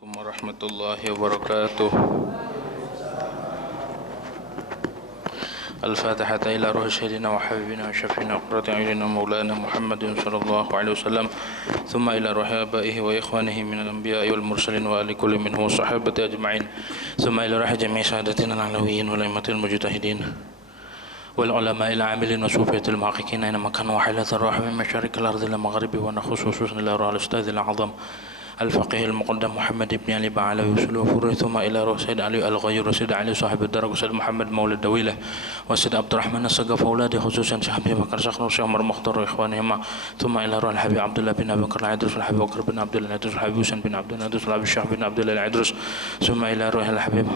warahmatullahi wabarakatuh. Al-Fatihah ila ruhi sayyidina wa habibina wa syafiina wa qurrati a'yunina maulana Muhammadin sallallahu alaihi wasallam, thumma ila ruhi abaihi wa ikhwanihi minal anbiya'i wal mursalin wa ali kulli minhum wa sahabati ajma'in, thumma ila ruhi jami'i sadatina al-alawiyyin wal a'immatil mujtahidin wal ulama'il 'amilin wa sufiyatil muhaqqiqin aina makan wa hilatar ruhi min masyariqil ardi ila maghribi wa nakhususun ila ruhi al-ustadzil a'zam الفقيه المقدم محمد بن علي بعلوي وسلوفوري، ثم إلى روح سيد علي الغيور وسيد علي صاحب الدرج وسيد محمد مولى الدويلة وسيد عبد الرحمن السقف أولاده خصوصا شيخ أبي بكر شيخ نور شيخ عمر مختار وإخوانهما، ثم إلى روح الحبيب عبد الله بن أبي بكر العدرس والحبيب بكر بن عبد الله العدرس والحبيب حسين بن عبد الله العدرس والحبيب الشيخ بن عبد الله العدرس، ثم إلى روح الحبيب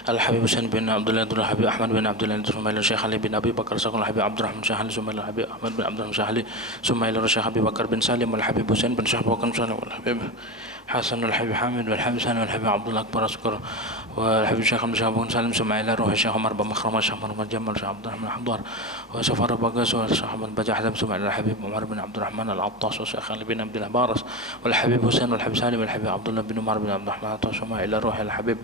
الحبيب حسين بن عبد الله الحبيب أحمد بن عبد الله ثم إلى الشيخ علي بن أبي بكر سكن الحبيب عبد الرحمن شاهلي ثم إلى الحبيب أحمد بن عبد الرحمن شاهلي ثم إلى الشيخ أبي بكر بن سالم والحبيب حسين بن شهب بكر سالم والحبيب حسن والحبيب حامد والحبيب سالم والحبيب عبد الله أكبر أسكر والحبيب الشيخ بن شهب بن سالم ثم إلى روح الشيخ عمر بن مخرم الشيخ عمر بن جمل الشيخ عبد الرحمن حضار وسفر بقاس والشيخ بن بجاح ثم إلى الحبيب عمر بن عبد الرحمن العطاس والشيخ علي بن عبد الله بارس والحبيب حسين والحبيب سالم والحبيب عبد الله بن عمر بن عبد الرحمن ثم إلى روح الحبيب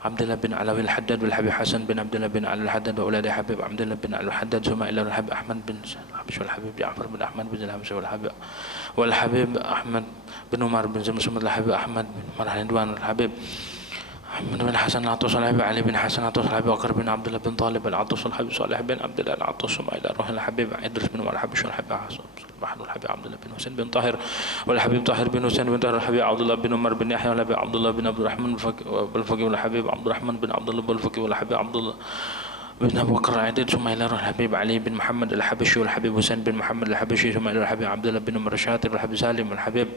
عبد الله بن علوي الحداد والحبيب حسن بن عبد الله بن علي الحداد وأولاد حبيب عبد الله بن علي الحداد ثم إلى الحبيب أحمد بن الحبش والحبيب جعفر بن أحمد بن الحبش والحبيب أحمد بن عمر بن زمن ثم الحبيب أحمد بن مرحل هندوان والحبيب أحمد بن حسن العطوس والحبيب علي بن حسن العطوس والحبيب بكر بن عبد الله بن طالب العطوس والحبيب صالح بن عبد الله العطوس ثم إلى روح الحبيب إدريس بن عمر الحبش والحبيب حسن بحر والحبيب عبد الله بن حسين بن طاهر والحبيب طاهر بن حسين بن طاهر الحبيب عبد الله بن عمر بن يحيى والحبيب عبد الله بن عبد الرحمن بالفقي والحبيب عبد الرحمن بن عبد الله بالفقي والحبيب عبد الله بن أبو بكر العديد ثم إلى الحبيب علي بن محمد الحبشي والحبيب حسين بن محمد الحبشي ثم إلى الحبيب عبد الله بن عمر الشاطر والحبيب سالم والحبيب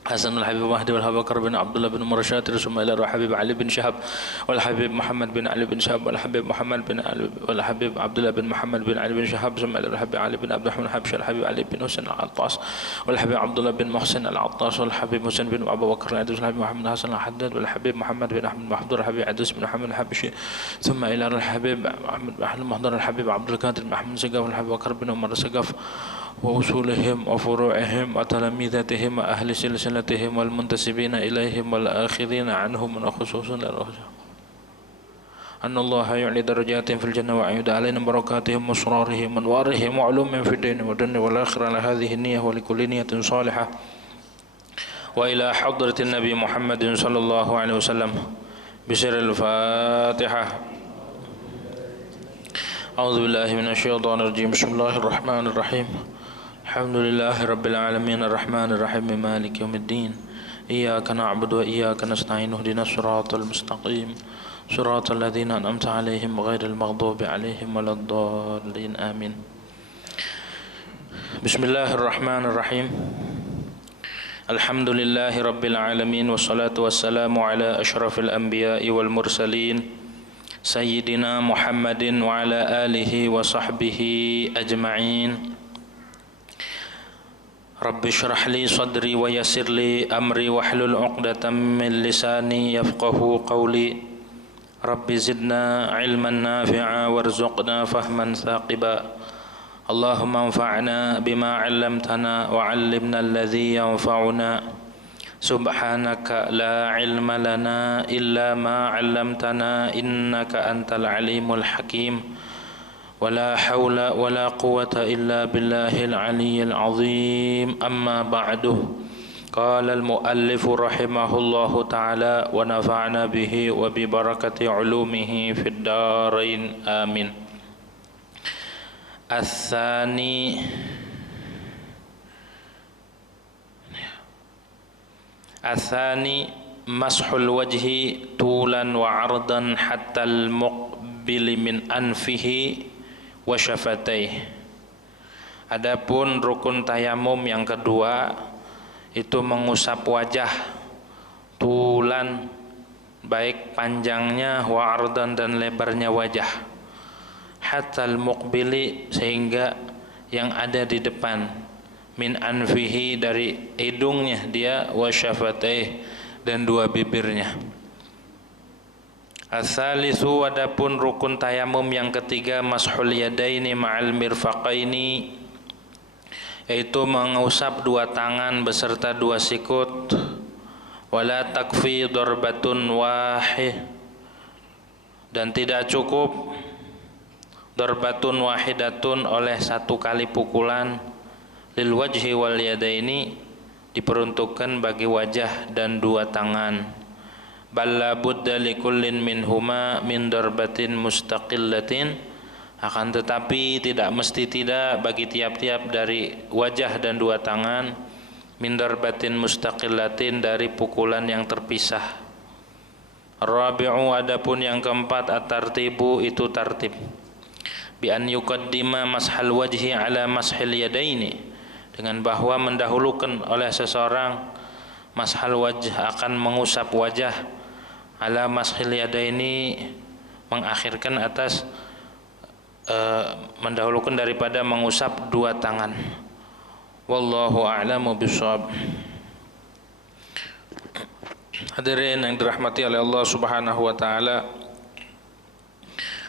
حسن الحبيب مهدي والحبيب بكر بن عبد الله بن عمر الشاطر ثم إلى الحبيب علي بن شهاب والحبيب محمد بن علي بن شهاب والحبيب محمد بن علي والحبيب عبد الله بن محمد بن علي بن شهاب ثم إلى الحبيب علي بن عبد الرحمن الحبشي الحبيب علي بن حسين العطاس والحبيب عبد الله بن محسن العطاس والحبيب حسين بن أبو بكر العدوس والحبيب محمد حسن الحداد والحبيب محمد بن أحمد محضر الحبيب عدوس بن محمد الحبشي ثم إلى الحبيب أحمد بن محضر الحبيب عبد القادر بن أحمد سقف والحبيب بكر بن عمر سقف وأصولهم وفروعهم وتلامذتهم وأهل سلسلتهم والمنتسبين إليهم والآخذين عنهم من خصوص أن الله يعلي درجاتهم في الجنة ويعيد علينا بركاتهم وأسرارهم وأنوارهم وعلومهم في الدين والدنيا والآخرة على هذه النية ولكل نية صالحة وإلى حضرة النبي محمد صلى الله عليه وسلم بسر الفاتحة. أعوذ بالله من الشيطان الرجيم. بسم الله الرحمن الرحيم. الحمد لله رب العالمين الرحمن الرحيم مالك يوم الدين إياك نعبد وإياك نستعين اهدنا الصراط المستقيم صراط الذين أنعمت عليهم غير المغضوب عليهم ولا الضالين آمين. بسم الله الرحمن الرحيم. الحمد لله رب العالمين والصلاة والسلام على أشرف الأنبياء والمرسلين سيدنا محمد وعلى آله وصحبه أجمعين. رب اشرح لي صدري ويسر لي أمري واحلل عقدة من لساني يفقه قولي. رب زدنا علما نافعا وارزقنا فهما ثاقبا. اللهم انفعنا بما علمتنا وعلمنا الذي ينفعنا. سبحانك لا علم لنا إلا ما علمتنا إنك أنت العليم الحكيم. ولا حول ولا قوة إلا بالله العلي العظيم. أما بعد. قال المؤلف رحمه الله تعالى ونفعنا به وببركة علومه في الدارين آمين. الثاني مسح الوجه طولا وعرضا حتى المقبل من أنفه wa syafatayh. Adapun rukun tayamum yang kedua itu mengusap wajah tulan, baik panjangnya wa ardan dan lebarnya wajah, hatta al-muqbili sehingga yang ada di depan, min anfihi dari hidungnya dia, wa syafatayh dan dua bibirnya. As-salisu adapun rukun tayamum yang ketiga mashul yadaini ma'al mirfaqaini, yaitu mengusap dua tangan beserta dua sikut wala takfi darbatun wahid, dan tidak cukup darbatun wahidatun oleh satu kali pukulan, lil wajhi wal yadaini, diperuntukkan bagi wajah dan dua tangan. Balla budda likullin minhuma min darbatin mustaqillatin, akan tetapi tidak bagi tiap-tiap dari wajah dan dua tangan, min darbatin mustaqillatin, dari pukulan yang terpisah. Rabi'u, adapun yang keempat, at-tartibu, itu tartib, bi an yuqaddima mashal wajhi ala mashil yadaini, dengan bahwa mendahulukan oleh seseorang mashal wajh, akan mengusap wajah, ala mashil yadaini, mengakhirkan atas mendahulukan daripada mengusap dua tangan. Wallahu a'lamu bishawab. Hadirin yang dirahmati oleh Allah Subhanahu wa taala,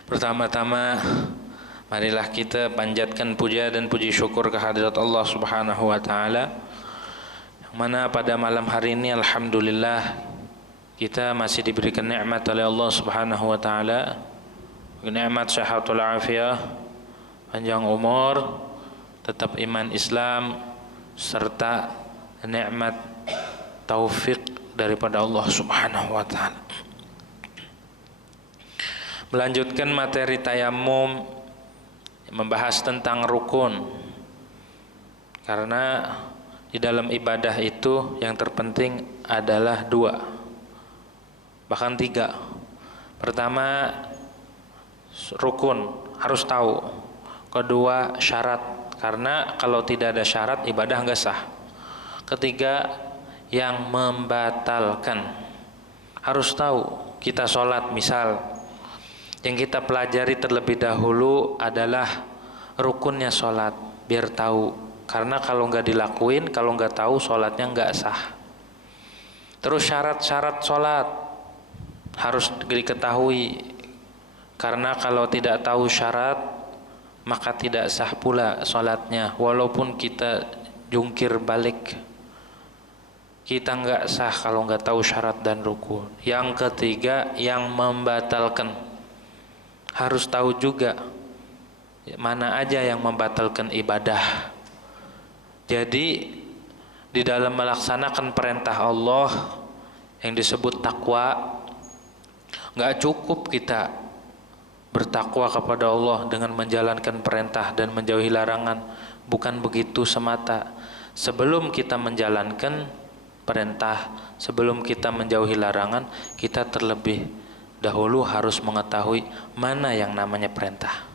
pertama-tama marilah kita panjatkan puja dan puji syukur kehadirat Allah Subhanahu wa taala, yang mana pada malam hari ini alhamdulillah kita masih diberikan nikmat oleh Allah Subhanahu wa taala, nikmat sehatul afiyah, panjang umur, tetap iman Islam, serta nikmat taufik daripada Allah Subhanahu wa taala. Melanjutkan materi tayamum, membahas tentang rukun, karena di dalam ibadah itu yang terpenting adalah dua, bahkan tiga. Pertama, rukun, harus tahu. Kedua, syarat, karena kalau tidak ada syarat ibadah enggak sah. Ketiga, yang membatalkan, harus tahu. Kita sholat misal, yang kita pelajari terlebih dahulu adalah rukunnya sholat, biar tahu. Karena kalau nggak dilakuin, kalau nggak tahu, sholatnya nggak sah. Terus syarat-syarat sholat harus diketahui, karena kalau tidak tahu syarat maka tidak sah pula sholatnya, walaupun kita jungkir balik. Kita nggak sah kalau nggak tahu syarat dan rukun. Yang ketiga, yang membatalkan, harus tahu juga mana aja yang membatalkan ibadah. Jadi di dalam melaksanakan perintah Allah yang disebut takwa, nggak cukup kita bertakwa kepada Allah dengan menjalankan perintah dan menjauhi larangan. Bukan begitu semata. Sebelum kita menjalankan perintah, sebelum kita menjauhi larangan, kita terlebih dahulu harus mengetahui mana yang namanya perintah.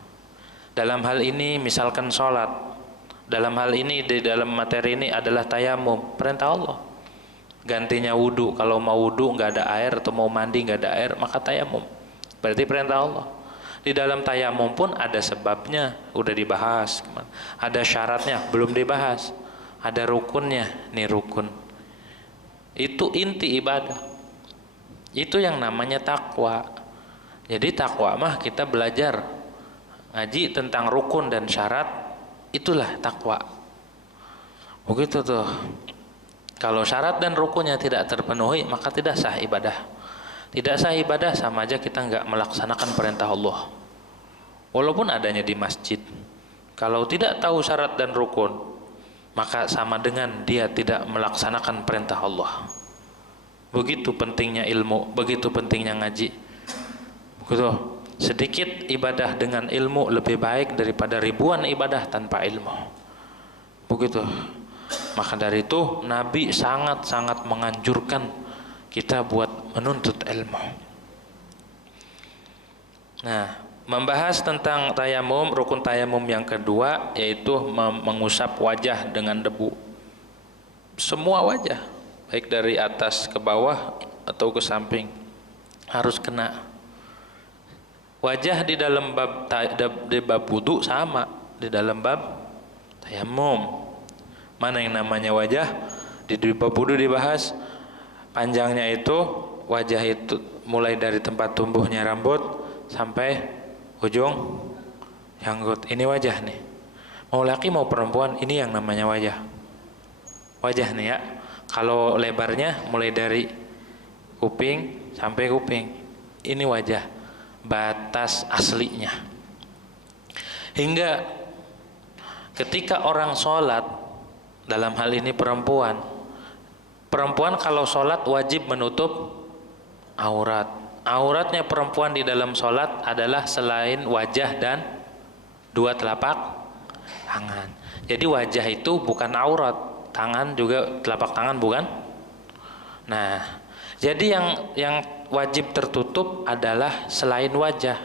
Dalam hal ini misalkan sholat, dalam hal ini di dalam materi ini adalah tayamum, perintah Allah. Gantinya wudu, kalau mau wudu nggak ada air atau mau mandi nggak ada air, maka tayamum, berarti perintah Allah. Di dalam tayamum pun ada sebabnya, udah dibahas. Ada syaratnya, belum dibahas. Ada rukunnya, nih rukun. Itu inti ibadah. Itu yang namanya takwa. Jadi takwa mah kita belajar ngaji tentang rukun dan syarat, itulah takwa. Begitu tuh. Kalau syarat dan rukunnya tidak terpenuhi, maka tidak sah ibadah. Tidak sah ibadah sama aja kita nggak melaksanakan perintah Allah. Walaupun adanya di masjid, kalau tidak tahu syarat dan rukun, maka sama dengan dia tidak melaksanakan perintah Allah. Begitu pentingnya ilmu, begitu pentingnya ngaji. Begitu. Sedikit ibadah dengan ilmu lebih baik daripada ribuan ibadah tanpa ilmu. Begitu. Maka dari itu Nabi sangat-sangat menganjurkan kita buat menuntut ilmu. Nah, membahas tentang tayamum, rukun tayamum yang kedua yaitu mengusap wajah dengan debu. Semua wajah, baik dari atas ke bawah atau ke samping, harus kena. Wajah di dalam bab wudu sama, di dalam bab tayamum. Mana yang namanya wajah? Di bab wudu dibahas panjangnya itu, wajah itu mulai dari tempat tumbuhnya rambut sampai ujung janggut. Ini wajah nih. Mau laki mau perempuan, ini yang namanya wajah. Wajah nih ya. Kalau lebarnya mulai dari kuping sampai kuping. Ini wajah, batas aslinya. Hingga ketika orang sholat, dalam hal ini perempuan kalau sholat wajib menutup aurat. Auratnya perempuan di dalam sholat adalah selain wajah dan dua telapak tangan. Jadi wajah itu bukan aurat, tangan juga, telapak tangan bukan. Nah, jadi yang wajib tertutup adalah selain wajah.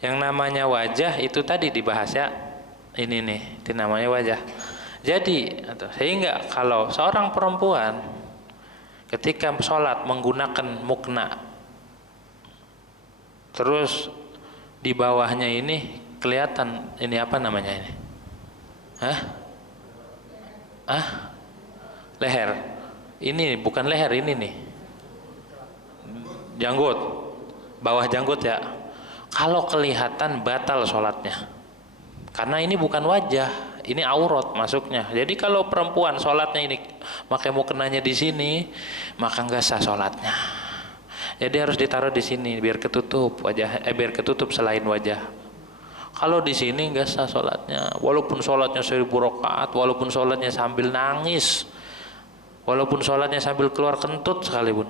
Yang namanya wajah itu tadi dibahas ya. Ini nih, itu namanya wajah. Jadi sehingga kalau seorang perempuan ketika sholat menggunakan mukna, terus di bawahnya ini kelihatan, ini apa namanya ini? Leher. Ini bukan leher, ini nih. Janggut. Bawah janggut ya. Kalau kelihatan batal sholatnya. Karena ini bukan wajah, ini aurat masuknya. Jadi kalau perempuan sholatnya ini pakai muknanya di sini, maka nggak sah sholatnya. Jadi harus ditaruh di sini biar ketutup wajah, biar ketutup selain wajah. Kalau di sini nggak sah sholatnya, walaupun sholatnya 1000 rakaat, walaupun sholatnya sambil nangis, walaupun sholatnya sambil keluar kentut sekalipun.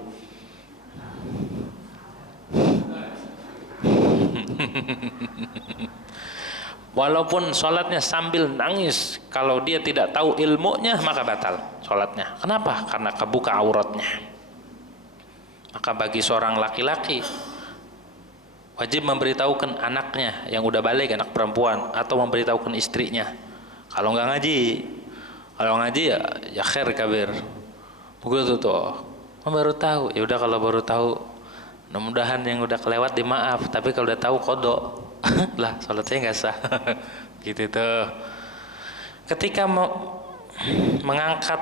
Walaupun sholatnya sambil nangis, kalau dia tidak tahu ilmunya maka batal sholatnya. Kenapa? Karena kebuka auratnya. Maka bagi seorang laki-laki wajib memberitahukan anaknya yang udah balik, anak perempuan, atau memberitahukan istrinya. Kalau nggak ngaji, ya khair kabir. Begitu tuh. Baru tahu, ya udah kalau baru tahu, mudah-mudahan yang udah kelewat dimaaf. Tapi kalau udah tahu kodok, lah sholatnya nggak sah. Gitu tuh. Ketika mengangkat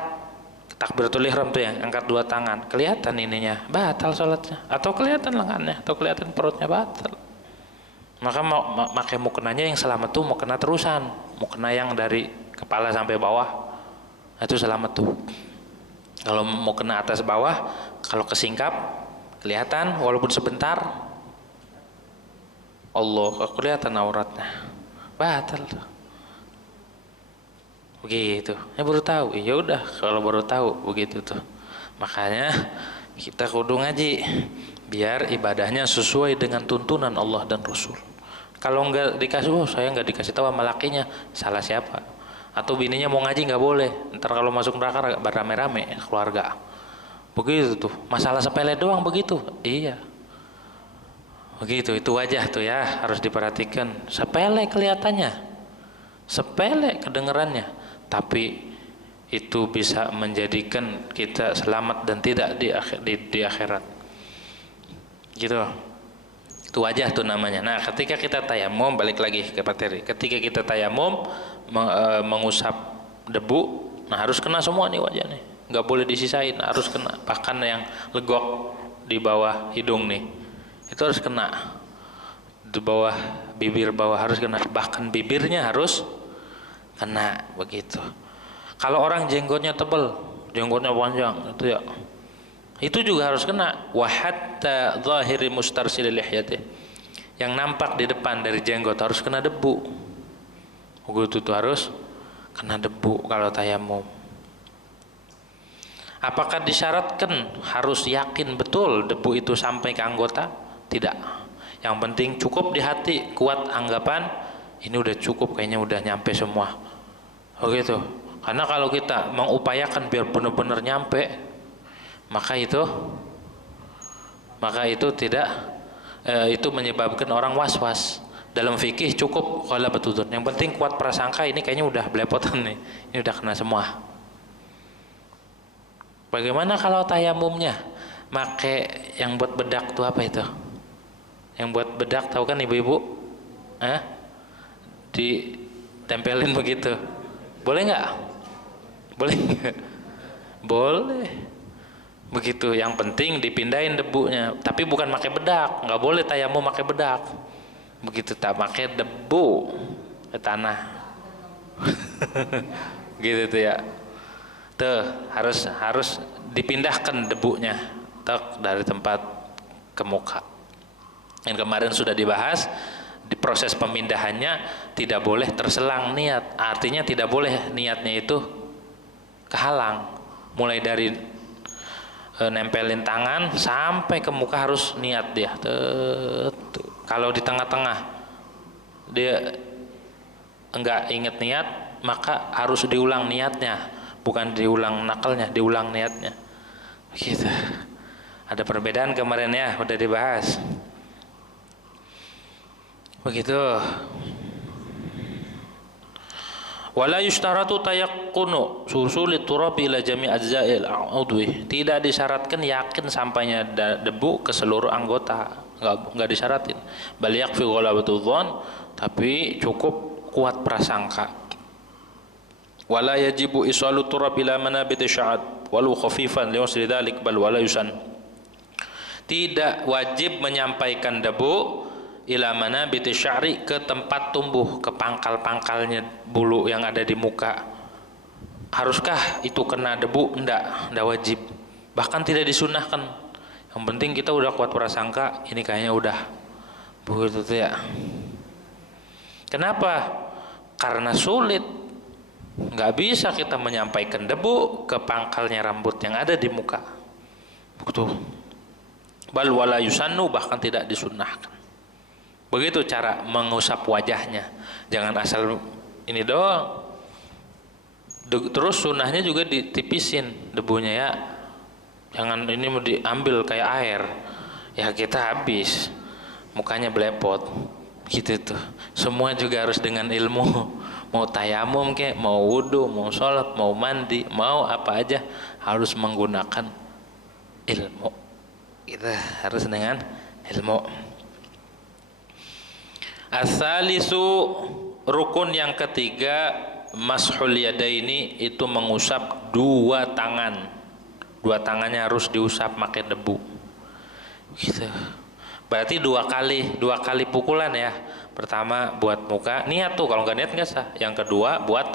takbiratul ihram tuh yang angkat dua tangan, kelihatan ininya, batal sholatnya. Atau kelihatan lengannya, atau kelihatan perutnya, batal. Maka pakai muknanya yang selamat tuh mukna terusan, mukna yang dari kepala sampai bawah, itu selamat tuh. Kalau mukna atas bawah, kalau kesingkap kelihatan walaupun sebentar, Allah kelihatan auratnya, batal tuh. Begitu. Ya baru tahu. Ya udah kalau baru tahu begitu tuh. Makanya kita kudu ngaji biar ibadahnya sesuai dengan tuntunan Allah dan Rasul. Kalau enggak dikasih, saya enggak dikasih tahu sama lakinya, salah siapa? Atau bininya mau ngaji enggak boleh. Ntar kalau masuk neraka berame-rame keluarga. Begitu tuh. Masalah sepele doang begitu. Iya. Begitu, itu wajah tuh ya, harus diperhatikan. Sepele kelihatannya, sepele kedengerannya, tapi itu bisa menjadikan kita selamat dan tidak di akhirat. Gitu. Itu wajah tuh namanya. Nah, ketika kita tayamum, balik lagi ke materi. Ketika kita tayamum mengusap debu, nah harus kena semua nih wajah nih. Nggak boleh disisain, harus kena. Bahkan yang legok di bawah hidung nih, itu harus kena. Di bawah bibir bawah harus kena. Bahkan bibirnya harus kena, begitu. Kalau orang jenggotnya tebal, jenggotnya panjang, itu ya, itu juga harus kena. Wa hatta zahiri mustarsil lihyati, yang nampak di depan dari jenggot harus kena debu. Begitu tuh, harus kena debu kalau tayamum. Apakah disyaratkan harus yakin betul debu itu sampai ke anggota? Tidak. Yang penting cukup di hati, kuat anggapan ini udah cukup, kayaknya udah nyampe semua. Begitu. Karena kalau kita mengupayakan biar benar-benar nyampe, maka itu tidak itu menyebabkan orang was-was. Dalam fikih cukup kalau betul. Yang penting kuat prasangka, ini kayaknya udah belepotan nih. Ini udah kena semua. Bagaimana kalau tayamumnya make yang buat bedak tuh, apa itu? Yang buat bedak tahu kan ibu-ibu? Ditempelin begitu. Boleh nggak? Boleh nggak? Boleh. Begitu. Yang penting dipindahin debunya. Tapi bukan pakai bedak. Nggak boleh tayamum pakai bedak. Begitu, tak pakai debu ke tanah. Gitu tuh ya. Tuh harus dipindahkan debunya. dari tempat ke muka. Yang kemarin sudah dibahas, di proses pemindahannya tidak boleh terselang niat. Artinya tidak boleh niatnya itu kehalang. Mulai dari nempelin tangan sampai ke muka harus niat dia. Kalau di tengah-tengah dia enggak ingat niat, maka harus diulang niatnya, bukan diulang nakalnya, diulang niatnya. Begitu. Ada perbedaan kemarin ya, udah dibahas. Begitu. Wala yushtaratu tayaqqunu susulit turabi ila jami' ajza'il udwi. Tidak disyaratkan yakin sampainya debu ke seluruh anggota, enggak disyaratin. Bal yakfi ghalabatul dhon, tapi cukup kuat prasangka. Wala yajibu isalu turab ila manabit sya'ad walau khafifan li wasli dzalik bal wala yusan. Tidak wajib menyampaikan debu ila manabit sya'ri, ke tempat tumbuh, ke pangkal-pangkalnya bulu yang ada di muka. Haruskah itu kena debu? Enggak wajib. Bahkan tidak disunahkan. Yang penting kita udah kuat prasangka, ini kayaknya udah. Begitu tuh ya. Kenapa? Karena sulit. Nggak bisa kita menyampaikan debu ke pangkalnya rambut yang ada di muka. Begitu. Bal wala yusannu, bahkan tidak disunnahkan. Begitu cara mengusap wajahnya. Jangan asal ini doang. Terus sunnahnya juga ditipisin debunya ya. Jangan ini mau diambil kayak air. Ya kita habis. Mukanya belepot. Gitu tuh. Semua juga harus dengan ilmu. Mau tayamum kayak, mau wudu, mau sholat, mau mandi, mau apa aja harus menggunakan ilmu. Kita harus dengan ilmu. As-salisu, rukun yang ketiga, mashul yadaini, itu mengusap dua tangan. Dua tangannya harus diusap pakai debu. Gitu. Berarti dua kali pukulan ya. Pertama buat muka, niat tuh, kalau nggak niat nggak sah. Yang kedua buat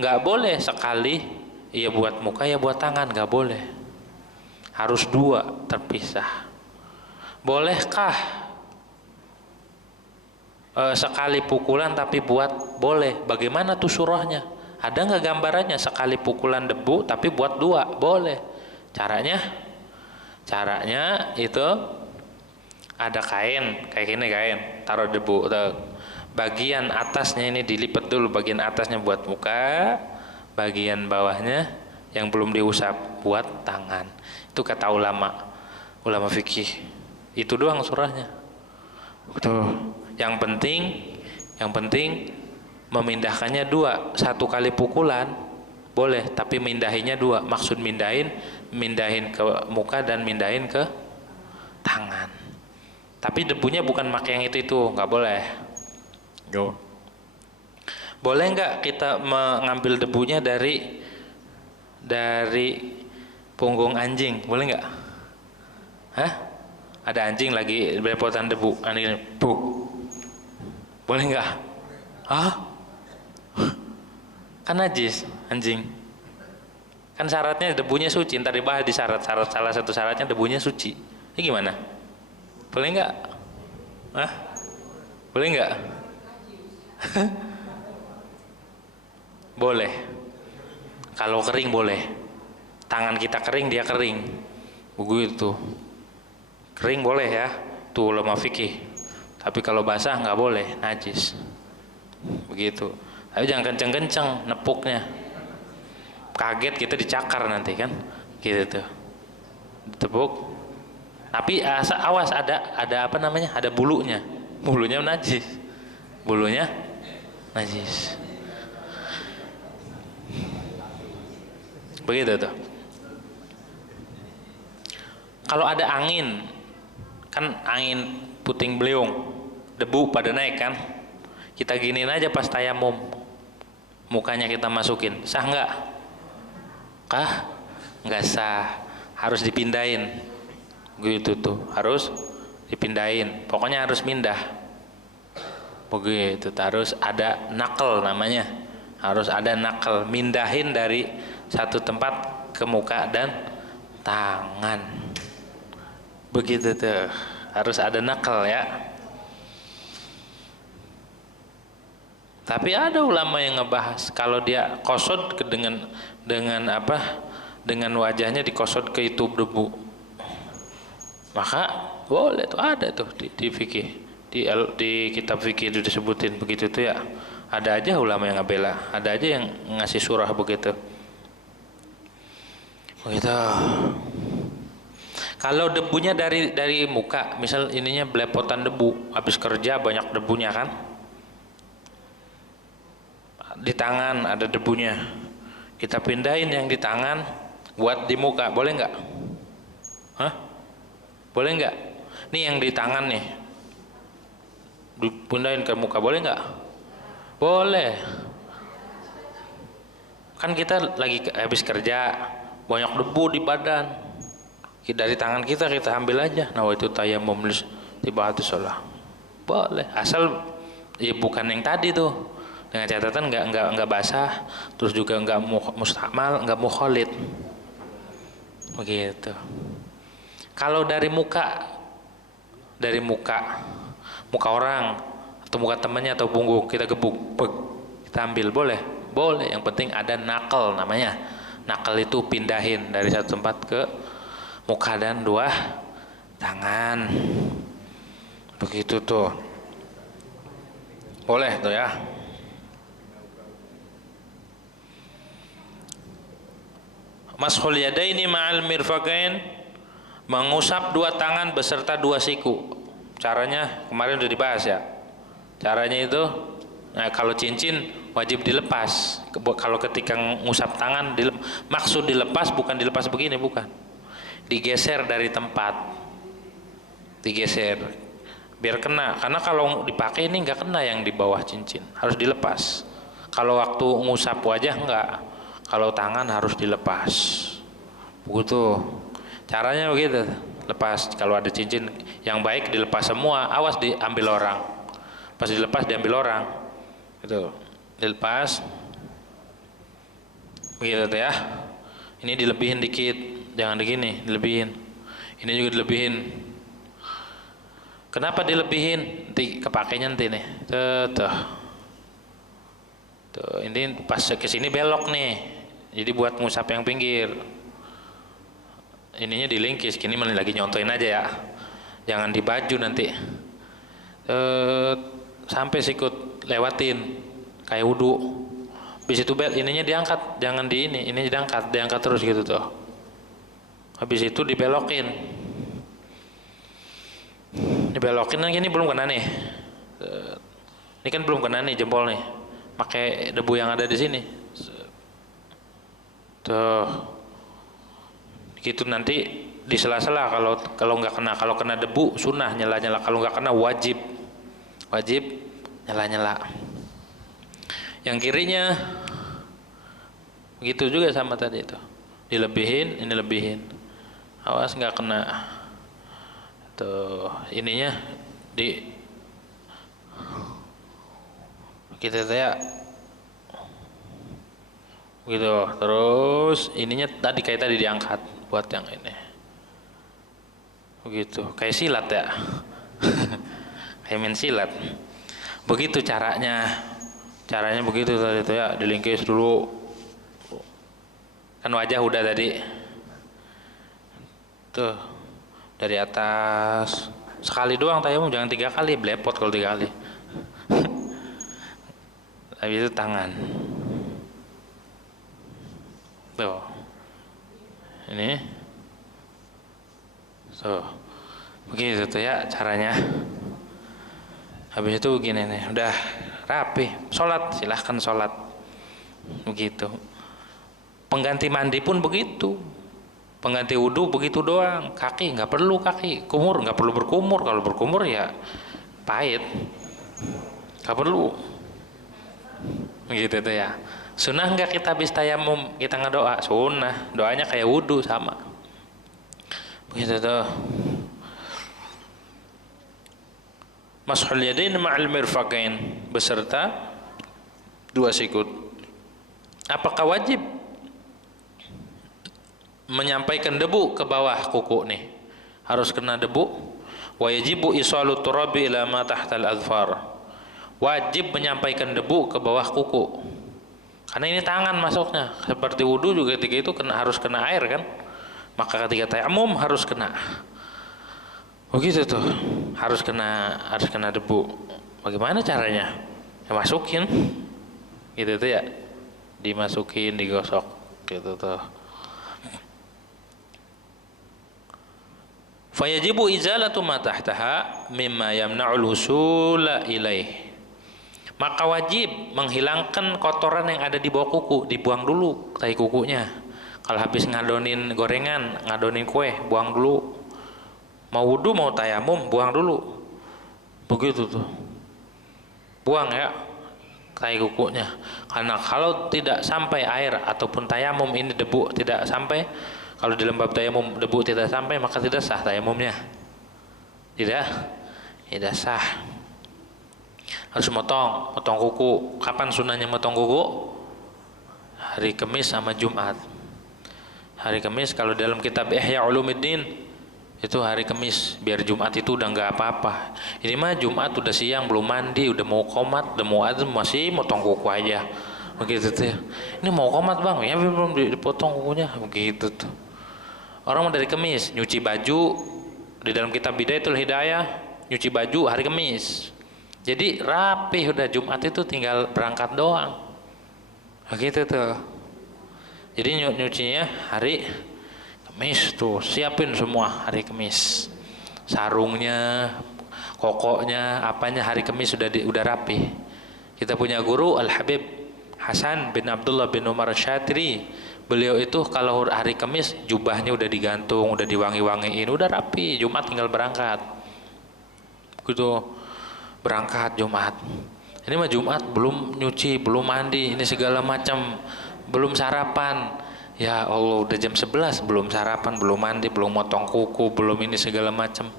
nggak boleh sekali, ya buat muka ya buat tangan, nggak boleh. Harus dua terpisah. Bolehkah sekali pukulan tapi buat? Boleh. Bagaimana tuh surahnya? Ada nggak gambarannya? Sekali pukulan debu tapi buat dua? Boleh. Caranya itu ada kain kayak gini, kain taruh debu, bagian atasnya ini dilipat dulu, bagian atasnya buat muka, bagian bawahnya yang belum diusap buat tangan. Itu kata ulama fikih. Itu doang surahnya. Betul. Yang penting memindahkannya dua. Satu kali pukulan boleh, tapi mindahinnya dua. Maksud mindahin ke muka dan mindahin ke tangan. Tapi debunya bukan pakai yang itu, nggak boleh. Boleh nggak kita mengambil debunya dari punggung anjing? Boleh nggak? Hah? Ada anjing lagi belepotan debu, anjing buk. Boleh nggak? Hah? Kan najis anjing. Kan syaratnya debunya suci. Ntar dibahas di syarat salah satu syaratnya debunya suci. Ini gimana? Boleh nggak? Hah? Boleh nggak? Boleh. Kalau kering boleh. Tangan kita kering, dia kering. Begitu. Kering boleh ya. Tuh ulama fikih. Tapi kalau basah nggak boleh, najis. Begitu. Tapi jangan kenceng-kenceng nepuknya. Kaget kita dicakar nanti kan. Gitu tuh. Ditepuk. Tapi awas ada apa namanya? Ada bulunya. Bulunya najis. Bulunya najis. Begitu tuh. Kalau ada angin, kan angin puting beliung, debu pada naik kan, kita giniin aja pas tayamum, mukanya kita masukin, sah nggak? Nggak sah, harus dipindahin. Gitu tuh, harus dipindahin. Pokoknya harus pindah. Begitu, harus ada nakel namanya, harus ada nakel, mindahin dari satu tempat ke muka dan tangan. Begitu tuh, harus ada nakal ya. Tapi ada ulama yang ngebahas kalau dia kosod dengan apa? Dengan wajahnya dikosod ke itu debu. Maka boleh tuh, ada tuh di fikih. Di kitab fikih itu disebutin begitu tuh ya. Ada aja ulama yang ngebela, ada aja yang ngasih surah begitu. Begitu. Kalau debunya dari muka, misal ininya belepotan debu, habis kerja banyak debunya kan? Di tangan ada debunya, kita pindahin yang di tangan buat di muka, boleh nggak? Hah? Boleh nggak? Nih yang di tangan nih dipindahin ke muka, boleh nggak? Boleh. Kan kita lagi habis kerja banyak debu di badan, dari tangan kita ambil aja. Nah itu tayammum tibatu sholah, boleh, asal ya bukan yang tadi tuh, dengan catatan nggak basah, terus juga nggak mustakmal, nggak mukhalid, begitu. Kalau dari muka orang atau muka temannya atau punggung kita gebuk, kita ambil, boleh. Yang penting ada nakal namanya. Nakal itu pindahin dari satu tempat ke muka dan dua tangan, begitu tuh, boleh tuh ya. Mashul yadaini ma'al mirfaqain, mengusap dua tangan beserta dua siku. Caranya kemarin udah dibahas ya. Caranya itu, nah kalau cincin wajib dilepas. Kalau ketika ngusap tangan, maksud dilepas bukan dilepas begini, bukan. Digeser dari tempat. Digeser biar kena. Karena kalau dipakai ini nggak kena yang di bawah cincin, harus dilepas. Kalau waktu ngusap wajah enggak. Kalau tangan harus dilepas. Begitu. Caranya begitu. Lepas. Kalau ada cincin yang baik dilepas semua. Awas diambil orang. Pas dilepas diambil orang. Gitu. Dilepas. Begitu tuh ya. Ini dilebihin dikit. Jangan begini, dilebihin. Ini juga dilebihin. Kenapa dilebihin? Nanti kepakainya nanti nih. Tuh, ini pas ke sini belok nih. Jadi buat ngusap yang pinggir. Ininya dilingkis, kini lagi nyontoin aja ya. Jangan di baju nanti. Sampai sikut lewatin kayak wudu. Habis itu ininya diangkat, jangan di ini diangkat terus gitu tuh. Habis itu dibelokin. Dibelokin kan ini belum kena nih. Ini kan belum kena nih jempol nih. Pakai debu yang ada di sini. Tuh. Gitu nanti di sela-sela, kalau nggak kena, kalau kena debu sunnah nyala-nyala, kalau nggak kena wajib nyala-nyala. Yang kirinya begitu juga sama tadi itu, dilebihin, ini lebihin, awas nggak kena. Tuh ininya di kita ya gitu, terus ininya tadi kayak tadi diangkat buat yang ini begitu, kayak silat ya. Kayak main silat begitu caranya begitu tadi itu ya, dilingkis dulu kan wajah udah tadi tuh, dari atas sekali doang tayammum, jangan 3 kali, belepot kalau 3 kali. Habis itu tangan tuh, ini tuh begitu tuh ya caranya. Habis itu begini nih, udah rapi, sholat, silahkan sholat begitu. Pengganti mandi pun begitu, pengganti wudhu begitu doang. Kaki nggak perlu, kumur nggak perlu berkumur. Kalau berkumur ya pahit, nggak perlu begitu tuh ya. Sunnah nggak kita habis tayammum kita ngedoa? Sunnah, doanya kayak wudhu sama begitu tuh. Mashul yadain ma'al mirfaqain, beserta 2 sikut. Apakah wajib menyampaikan debu ke bawah kuku nih? harus kena debu. Wa yajibu isalu turabi ila ma tahtal adfar. Wajib menyampaikan debu ke bawah kuku. Karena ini tangan masuknya. Seperti wudu juga ketika itu harus kena air kan. Maka ketika tayamum harus kena. Begitu tuh. Harus kena debu. Bagaimana caranya? Ya masukin. Gitu tuh ya. Dimasukin, digosok gitu tuh. Fayajibu izalatu ma tahtaha mimma yamna'ul husula ilaih. Maka wajib menghilangkan kotoran yang ada di bawah kuku, dibuang dulu tai kukunya. Kalau habis ngadonin gorengan, ngadonin kue, buang dulu. Mau wudu mau tayamum, buang dulu. Begitu tuh. Buang ya tai kukunya. Karena kalau tidak sampai air ataupun tayamum ini debu tidak sampai, kalau di lembab tayamum debu tidak sampai, maka tidak sah tayamumnya. Tidak sah. Harus motong kuku. Kapan sunahnya motong kuku? Hari Kamis sama Jumat. Hari Kamis kalau dalam kitab Ihya Ulumuddin itu hari Kamis, biar Jumat itu udah nggak apa-apa. Ini mah Jumat udah siang belum mandi, udah mau qomat, udah mau adzan masih motong kuku aja. Begitu tuh. Ini mau qomat bang, ya belum dipotong kukunya. Begitu tuh. Orang dari Kamis nyuci baju, di dalam kitab Bidayatul Hidayah nyuci baju hari Kamis. Jadi rapi udah, Jumat itu tinggal berangkat doang. Begitu tuh. Jadi nyucinya hari Kamis tuh, siapin semua hari Kamis. Sarungnya, kokoknya, apanya hari Kamis udah rapi. Kita punya guru Al-Habib Hasan bin Abdullah bin Umar Syatiri. Beliau itu kalau hari Kamis jubahnya udah digantung, udah diwangi-wangiin, udah rapi. Jumat tinggal berangkat. Gitu. Berangkat Jumat. Ini mah Jumat belum nyuci, belum mandi, ini segala macam, belum sarapan. Ya Allah, udah jam 11 belum sarapan, belum mandi, belum motong kuku, belum ini segala macam.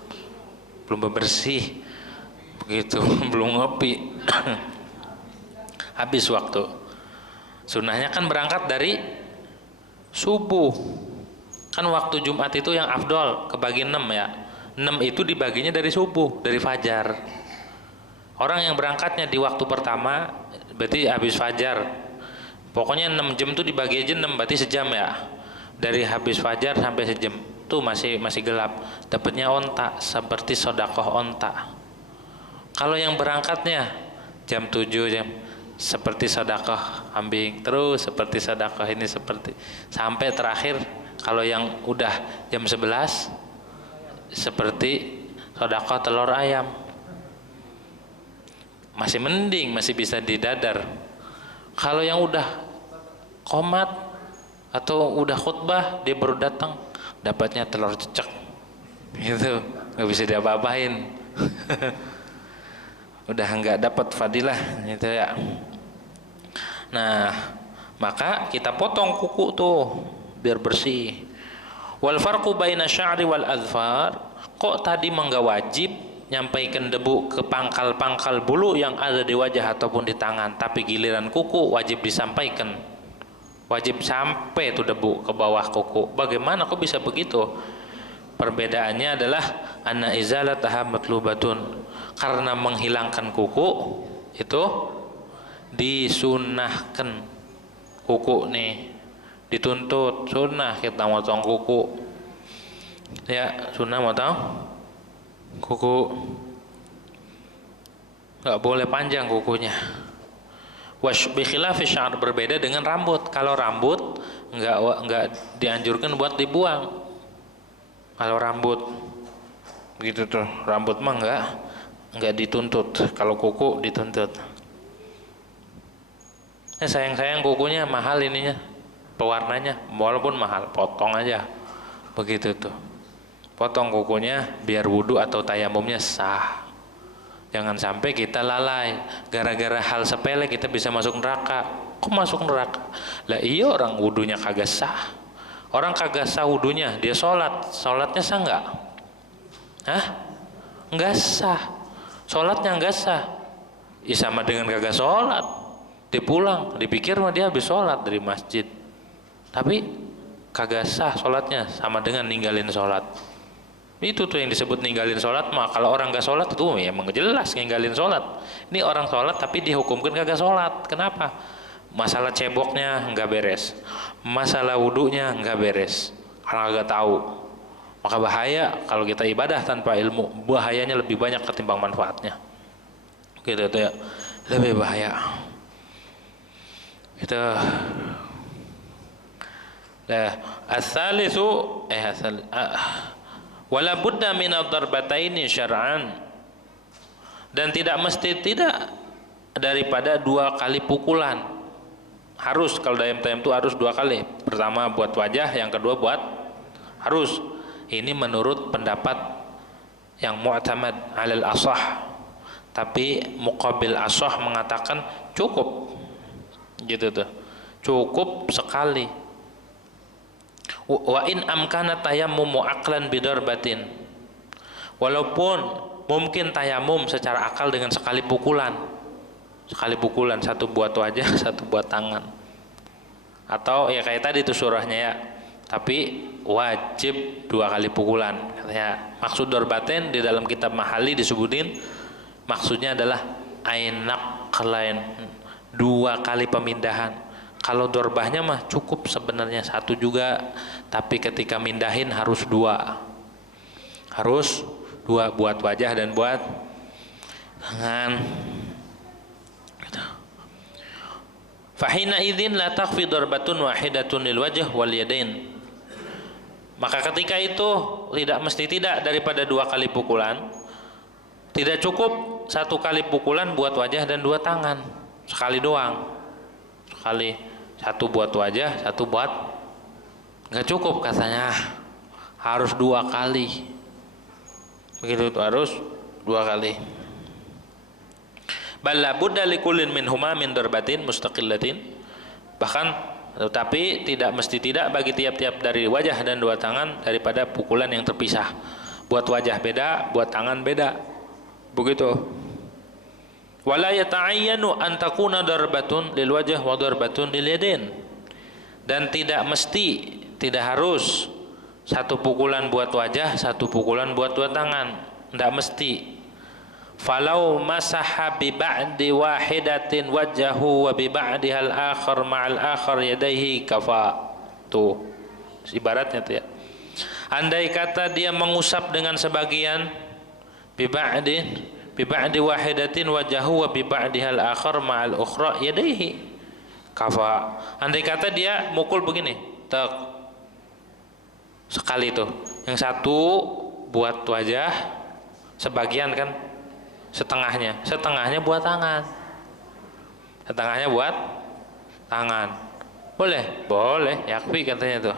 Belum bebersih. Begitu, belum ngopi. Habis waktu. Sunnahnya kan berangkat dari subuh. Kan waktu Jumat itu yang afdol kebagi 6 ya. 6 itu dibaginya dari subuh, dari fajar. Orang yang berangkatnya di waktu pertama berarti habis fajar. Pokoknya 6 jam itu dibagi aja 6, berarti sejam ya. Dari habis fajar sampai sejam itu masih gelap. Dapatnya onta, seperti sedekah onta. Kalau yang berangkatnya jam 7 jam, seperti sedekah kambing, terus seperti sedekah ini, seperti sampai terakhir kalau yang udah jam 11 seperti sedekah telur ayam. Masih mending, masih bisa didadar. Kalau yang udah qomat atau udah khutbah, dia baru datang, dapatnya telur cecek. Gitu, nggak bisa diapa-apain. Udah nggak dapat fadilah, gitu ya. Nah, maka kita potong kuku tuh biar bersih. Wal farqu baina sya'ri wal adfar. Kok tadi enggak wajib nyampaikan debu ke pangkal-pangkal bulu yang ada di wajah ataupun di tangan, tapi giliran kuku wajib disampaikan. Wajib sampai tuh debu ke bawah kuku. Bagaimana kok bisa begitu? Perbedaannya adalah anna izalataha matlubatun. Karena menghilangkan kuku itu disunnahkan. Kuku nih dituntut sunnah kita motong kuku. Ya, sunnah motong kuku, nggak boleh panjang kukunya. Wash bikhilafi sya'ar, berbeda dengan rambut. Kalau rambut nggak dianjurkan buat dibuang. Kalau rambut begitu tuh, rambut mah nggak dituntut. Kalau kuku dituntut. Sayang kukunya mahal ininya, pewarnanya, walaupun mahal, potong aja. Begitu tuh. Potong kukunya biar wudu atau tayamumnya sah. Jangan sampai kita lalai gara-gara hal sepele kita bisa masuk neraka. Kok masuk neraka? Lah iya, orang wudunya kagak sah. Orang kagak sah wudunya, dia sholatnya sah nggak? Hah? Nggak sah. Sholatnya nggak sah. Ya sama dengan kagak sholat. Dia pulang, dipikir mah dia habis sholat dari masjid. Tapi kagak sah sholatnya, sama dengan ninggalin sholat. Itu tuh yang disebut ninggalin sholat mah. Kalau orang gak sholat itu ya emang jelas ninggalin sholat. Ini orang sholat tapi dihukumkan kagak sholat. Kenapa? Masalah ceboknya nggak beres, masalah wudunya nggak beres, karena nggak tahu. Maka bahaya kalau kita ibadah tanpa ilmu, bahayanya lebih banyak ketimbang manfaatnya. Gitu tuh ya, lebih bahaya. Itu. Nah, as-salisu wala budda min ad-darbataini syar'an, dan tidak mesti tidak daripada 2 kali pukulan. Harus kalau dalam tayamum itu harus 2 kali. Pertama buat wajah, yang kedua buat harus. Ini menurut pendapat yang mu'tamad 'alal ashah. Tapi muqabil ashah mengatakan cukup. Gitu tuh. Cukup sekali. Wa in amkana tayammumu aqlan bidarbatin, walaupun mungkin tayamum secara akal dengan sekali pukulan, satu buat wajah, satu buat tangan, atau ya kayak tadi itu surahnya ya, tapi wajib 2 kali pukulan katanya. Maksud darbatin di dalam kitab Mahali disebutin maksudnya adalah ainaqlain, 2 kali pemindahan. Kalau dorbahnya mah cukup sebenarnya 1 juga, tapi ketika mindahin harus 2. Harus 2 buat wajah dan buat tangan. Fahina idzin la takfi darbatun wahidatun lil wajh wal yadain. Maka ketika itu tidak daripada 2 kali pukulan. Tidak cukup 1 kali pukulan buat wajah dan 2 tangan. Sekali doang. Sekali. 1 buat wajah, 1 buat, nggak cukup katanya, harus 2 kali. Begitu itu, harus 2 kali. Balla budda likullin minhuma min darbatin mustaqillatin. Bahkan tetapi tidak mesti tidak bagi tiap-tiap dari wajah dan 2 tangan daripada pukulan yang terpisah. Buat wajah beda, buat tangan beda. Begitu. Wala yata'ayyanu an takuna darbatun lil wajh wa darbatun lil yadain. Dan tidak mesti, tidak harus 1 pukulan buat wajah, 1 pukulan buat 2 tangan. Tidak mesti. Falau masaha bi ba'di wahidatin wajhahu wa bi ba'diha al-akhar ma'al akhar yadayhi kafa. Tuh. Ibaratnya tuh ya. Andai kata dia mengusap dengan sebagian bi ba'di wahidatin wajahu wa bi ba'dihal akhar ma'al ukhra yadayhi kafa. Andai kata dia mukul begini, tek, sekali tuh, yang 1 buat wajah, sebagian kan, setengahnya buat tangan, setengahnya buat tangan. Boleh, yakfi katanya tuh.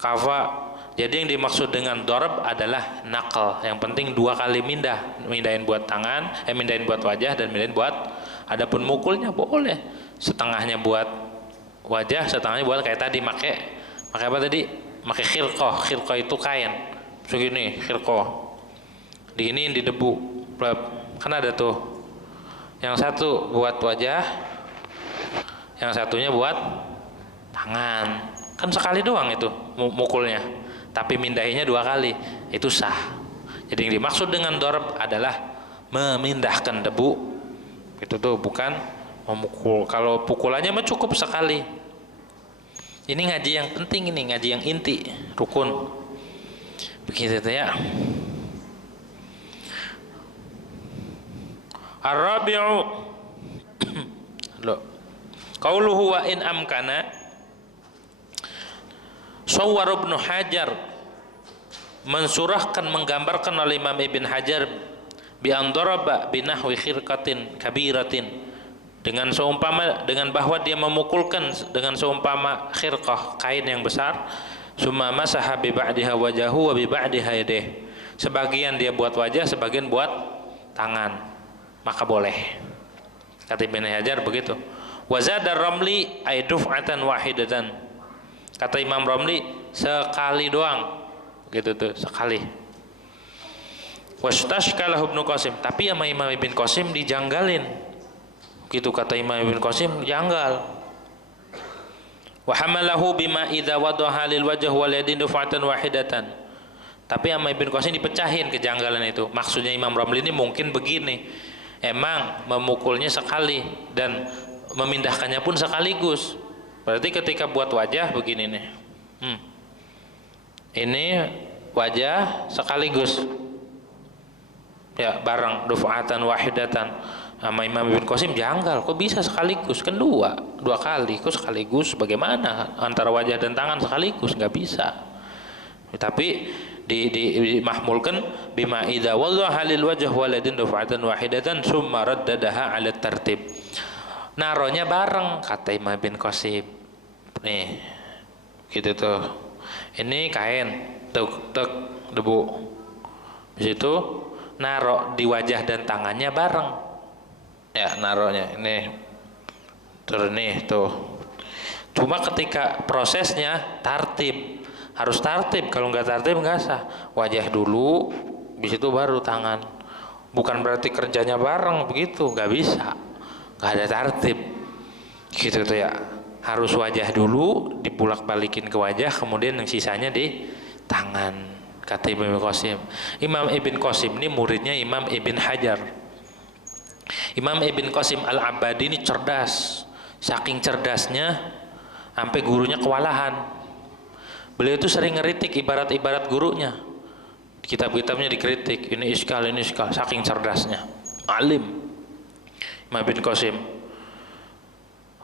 Kafa. Jadi yang dimaksud dengan dorab adalah nakal. Yang penting 2 kali mindahin buat tangan, mindahin buat wajah dan mindahin buat. Adapun mukulnya boleh, setengahnya buat wajah, setengahnya buat kayak tadi pakai apa tadi? Pakai khirqah. Khirqah itu kain. Segini khirqah. Diinin di debu. Kan ada tuh. Yang 1 buat wajah, yang satunya buat tangan. Kan sekali doang itu mukulnya. Tapi mindahinya 2 kali, itu sah. Jadi yang dimaksud dengan dorab adalah memindahkan debu. Itu tuh bukan memukul. Kalau pukulannya mah cukup sekali. Ini ngaji yang penting, ini ngaji yang inti, rukun. Begitu tuh ya. Ar-rabi'u qauluhu wa in amkana. Sawwar Ibnu Hajar mensurahkan, menggambarkan oleh Imam Ibn Hajar bi andaraba binahwi khirqatin kabiratin, dengan bahwa dia memukulkan dengan seumpama khirqah, kain yang besar. Summa masaha bi ba'diha wajahu wa bi ba'diha yadayh. Sebagian dia buat wajah, sebagian buat tangan. Maka boleh. Kata Ibn Hajar begitu. Wa zada Ramli ay duf'atan wahidatan. Kata Imam Ramli sekali doang, gitu tuh, sekali. Wastashkalahu Ibnu Qasim, tapi sama Imam Ibn Qasim dijanggalin. Gitu kata Imam Ibn Qasim, janggal. Wa hamalahu bima idza wadaha lil wajh wal yadin dufatan wahidatan. Tapi sama Ibn Qasim dipecahin kejanggalan itu. Maksudnya Imam Romli ini mungkin begini, emang memukulnya sekali dan memindahkannya pun sekaligus. Berarti ketika buat wajah begini nih, ini wajah sekaligus, ya bareng duf'atan wahidatan. Sama Imam Ibn Qasim janggal, kok bisa sekaligus? Kan dua kali, kok sekaligus? Bagaimana antara wajah dan tangan sekaligus? Nggak bisa. Tapi dimahmulkan bima idza wadhaha lil wajh waladin duf'atan wahidatan summa raddadaha 'ala tartib. Naronya bareng kata Imam Ibn Qasim. Nih, gitu tuh. Ini kain, tek debu. Di situ naro di wajah dan tangannya bareng. Ya, naronya ini terus nih tuh. Cuma ketika prosesnya tartib, harus tartib. Kalau nggak tartib nggak sah. Wajah dulu, di situ baru tangan. Bukan berarti kerjanya bareng begitu, nggak bisa. Nggak ada tartib. Gitu tuh ya. Harus wajah dulu, dibulak-balikin ke wajah, kemudian yang sisanya di tangan. Kata Imam Ibn Qasim. Imam Ibn Qasim ini muridnya Imam Ibn Hajar. Imam Ibn Qasim Al-Abbadi ini cerdas. Saking cerdasnya sampai gurunya kewalahan. Beliau itu sering ngeritik ibarat-ibarat gurunya. Kitab-kitabnya dikritik, ini iskal, saking cerdasnya. Alim Imam Ibn Qasim.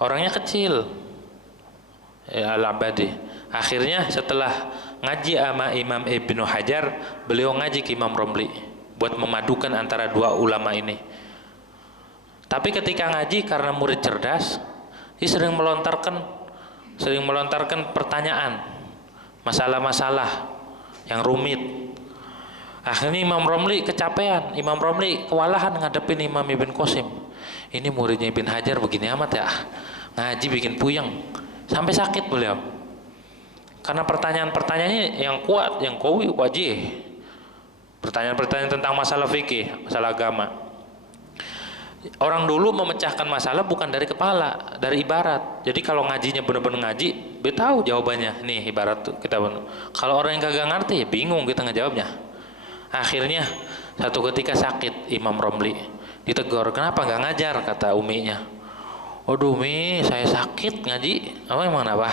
Orangnya kecil, ya, Al-Abbadi. Akhirnya setelah ngaji sama Imam Ibnu Hajar, beliau ngaji ke Imam Romli buat memadukan antara dua ulama ini. Tapi ketika ngaji, karena murid cerdas, dia sering melontarkan pertanyaan, masalah-masalah yang rumit. Akhirnya Imam Romli kecapean, Imam Romli kewalahan ngadepin Imam Ibn Qasim. Ini muridnya Ibn Hajar begini amat ya, ngaji bikin puyeng, sampai sakit beliau. Karena pertanyaan-pertanyaannya yang kuat, yang qawi, wajih. Pertanyaan-pertanyaan tentang masalah fikih, masalah agama. Orang dulu memecahkan masalah bukan dari kepala, dari ibarat. Jadi kalau ngajinya benar-benar ngaji, dia tahu jawabannya. Nih ibarat tuh kita. Kalau orang yang kagak ngerti, bingung kita ngejawabnya. Akhirnya satu ketika sakit Imam Romli, ditegur, kenapa nggak ngajar? Kata uminya. Waduh Umi, saya sakit ngaji. Apa emang apa?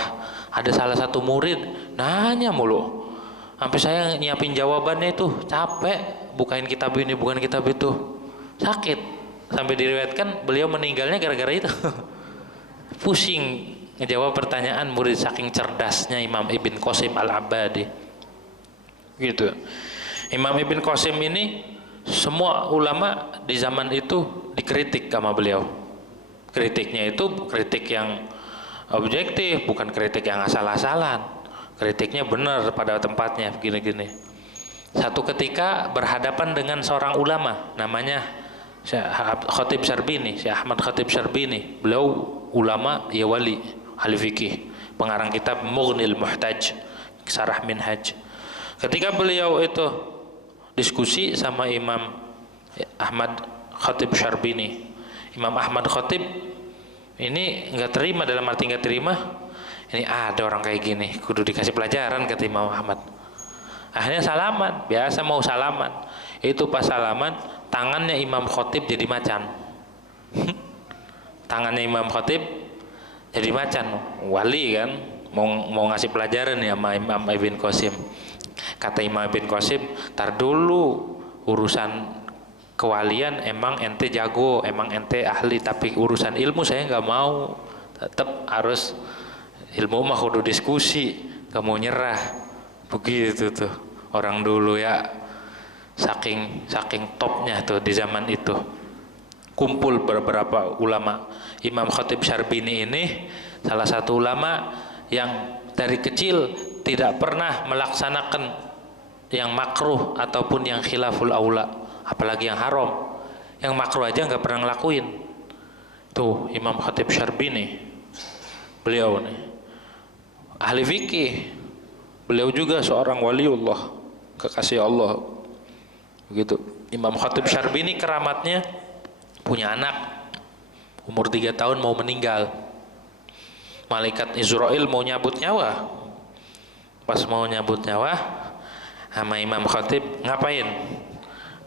Ada salah satu murid nanya mulu, sampai saya nyiapin jawabannya itu capek, bukain kitab ini, bukan kitab itu, sakit. Sampai diriwayatkan beliau meninggalnya gara-gara itu. Pusing ngejawab pertanyaan murid saking cerdasnya Imam Ibn Qasim Al-Abbadi. Gitu. Imam Ibn Qasim ini semua ulama di zaman itu dikritik sama beliau. Kritiknya itu kritik yang objektif, bukan kritik yang asal-asalan. Kritiknya benar pada tempatnya, begini-gini. Satu ketika berhadapan dengan seorang ulama namanya Syekh Khatib Syarbini, Syekh Ahmad Khatib Syarbini. Beliau ulama, ya wali, ahli fikih, pengarang kitab Mughnil Muhtaj, Syarah Minhaj. Ketika beliau itu diskusi sama Imam Ahmad Khatib Syarbini, Imam Ahmad Khatib ini nggak terima, dalam arti nggak terima, ini ada orang kayak gini, kudu dikasih pelajaran, kata Imam Ahmad. Akhirnya salaman, biasa mau salaman. Itu pas salaman, tangannya Imam Khatib jadi macan. Tangannya Imam Khatib jadi macan. Wali kan, mau ngasih pelajaran ya sama Imam Ibn Qasim. Kata Imam Ibn Qasim, tar dulu, urusan kewalian emang ente jago, emang ente ahli, tapi urusan ilmu saya nggak mau. Tetap harus ilmu mah kudu diskusi, gak mau nyerah. Begitu tuh orang dulu ya, saking topnya tuh di zaman itu. Kumpul beberapa ulama. Imam Khatib Syarbini ini salah satu ulama yang dari kecil tidak pernah melaksanakan yang makruh ataupun yang khilaful aula, apalagi yang haram. Yang makruh aja nggak pernah ngelakuin. Tuh Imam Khatib Syarbini, beliau nih ahli fikih, beliau juga seorang waliullah, kekasih Allah. Begitu. Imam Khatib Syarbini keramatnya punya anak, umur 3 tahun mau meninggal. Malaikat Israel mau nyabut nyawa. Pas mau nyabut nyawa, sama Imam Khatib, ngapain?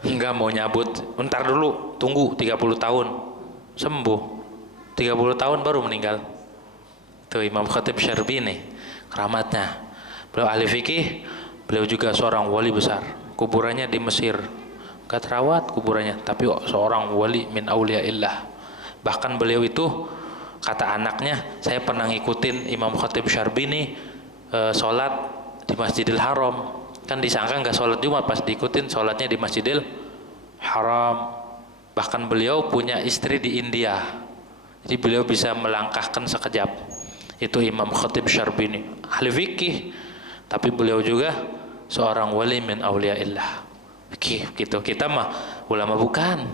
Enggak mau nyabut, bentar dulu, tunggu 30 tahun sembuh, 30 tahun baru meninggal. Itu Imam Khatib Syarbini, keramatnya. Beliau ahli fikih, beliau juga seorang wali besar. Kuburannya di Mesir, gak terawat kuburannya, tapi seorang wali min auliyaillah. Bahkan beliau itu, kata anaknya, saya pernah ngikutin Imam Khatib Syarbini sholat di Masjidil Haram. Kan disangka nggak sholat Jumat, pas diikutin sholatnya di Masjidil Haram. Bahkan beliau punya istri di India, jadi beliau bisa melangkahkan sekejap. Itu Imam Khatib Syarbini, ahli fikih, tapi beliau juga seorang wali min auliyaillah. Gitu. Kita mah ulama bukan,